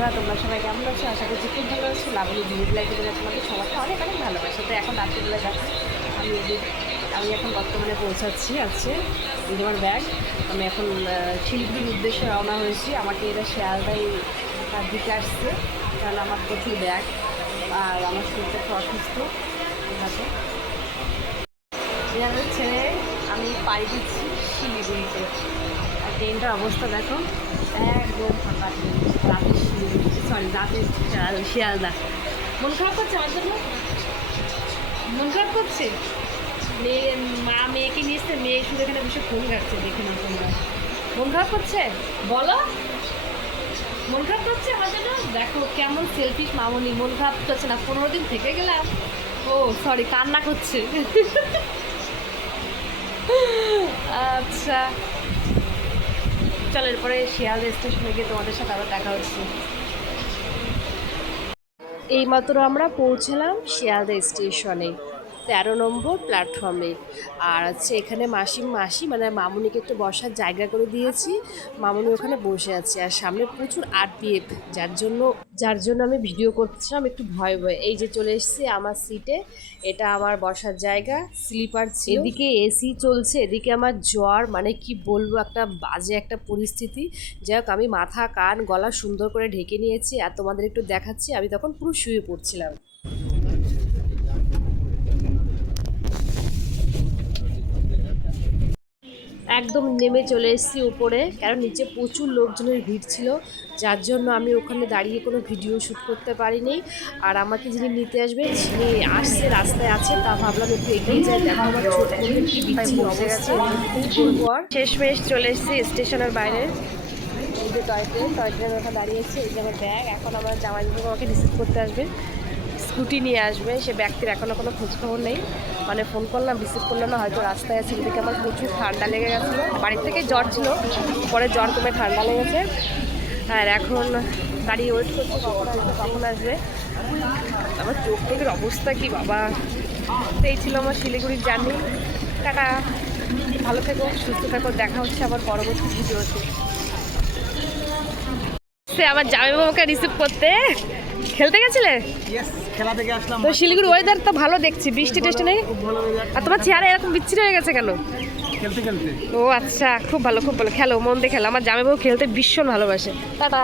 বন্ধুরা, তোমরা সবাই কেমন আছো? আশা করছি খুব ভালো আছো। লাভলি ভিলেজ লাইফে বলে তোমাদের সবাইকে অনেক অনেক ভালোবাসে। তো এখন রাত্রিবেলা যাচ্ছি। আমি আমি এখন বর্তমানে পৌঁছাচ্ছি আছে আমার ব্যাগ। আমি এখন শিলিগুড়ির উদ্দেশ্যে রওনা হয়েছি। আমাকে এরা শিয়ালদাই তার দিকে আসছে। কারণ আমার প্রচুর ব্যাগ। আর আমার শরীরটা একটু অসুস্থ। আছে? এভাবে আমি পাড়ি দিচ্ছি শিলিগুড়িতে। আর ট্রেনটার অবস্থা দেখো। একদম মন খারাপ করছে আমার জন্য মন খারাপ করছে মেয়ে মা মেয়েকে নিয়ে মেয়ে দেখে না মন খারাপ করছে বলো মন খারাপ করছে আমার জন্য দেখো কেমন সেলফিশ মামনি মন খারাপ করছে না পনেরো দিন থেকে গেলাম ও সরি কান্না করছে? আচ্ছা। চলো এরপরে শিয়ালদা স্টেশনে গিয়ে তোমাদের সাথে আবার দেখা হচ্ছে। এইমাত্র আমরা পৌঁছলাম শিয়ালদা স্টেশনে। তেরো নম্বর প্ল্যাটফর্মে আর হচ্ছে এখানে মাসি মাসি মানে মামুনিকে একটু বসার জায়গা করে দিয়েছি। মামুনি ওখানে বসে আছে। আর সামনে প্রচুর আরপিএফ যার জন্য যার জন্য আমি ভিডিও করছিলাম, একটু ভয় ভয়। এই যে চলে এসেছি আমার সিটে এটা আমার বসার জায়গা স্লিপার এদিকে এসি চলছে, এদিকে আমার জ্বর মানে কি বলব, একটা বাজে একটা পরিস্থিতি। যাই হোক, আমি মাথা, কান, গলা সুন্দর করে ঢেকে নিয়েছি। আর তোমাদের একটু দেখাচ্ছি, আমি তখন পুরো শুয়ে পড়ছিলাম। একদম নেমে চলে এসেছি উপরে কারণ নিচে প্রচুর লোকজনের ভিড় ছিল যার জন্য আমি ওখানে দাঁড়িয়ে কোনো ভিডিও শ্যুট করতে পারিনি। আর আমাকে যিনি নিতে আসবে যিনি আসছে রাস্তায় আছে তা ভাবলাম একটু এগিয়ে যাই দেখো আমার অবস্থা। পর শেষমেশ চলে এসেছি স্টেশনের বাইরে। এই যে টয় ট্রেন টয় ট্রেনের ওখানে দাঁড়িয়েছে এই যে আমার ব্যাগ এখন আমার জামাই আমাকে রিসিভ করতে আসবে। স্কুটি নিয়ে আসবে, সে ব্যক্তির এখনও কোনো খোঁজখবর নেই। মানে ফোন করলাম রিসিভ করল না, হয়তো রাস্তায় আছে এদিকে আমার প্রচুর ঠান্ডা লেগে গেছিল। বাড়ির থেকে জ্বর ছিল, পরে জ্বর কমে ঠান্ডা লেগেছে। আর এখন গাড়ি ওয়েট করছে, কখন আসবে কখন আসবে? আমার চোখ মুখের অবস্থা কি, বাবা। এই ছিল আমার শিলিগুড়ির জার্নি টাটা। ভালো থেকো, সুস্থ থেকো। দেখা হচ্ছে আবার পরবর্তী ভিডিওতে সে আমার জামাইবাবুকে রিসিভ করতে। খেলতে গেছিলে? খেলা থেকে আসলাম। তো শিলিগুড়ি ওয়েদার তো ভালো দেখছি বৃষ্টি টেস্ট নেই। আর তোমার চেহারা এরকম বিচ্ছিরি হয়ে গেছে কেন? খেলতে খেলতে। ও আচ্ছা খুব ভালো খুব ভালো। খেলো মন দিয়ে খেলো। আমার জামাইবাবু খেলতে ভীষণ ভালোবাসে। টাটা।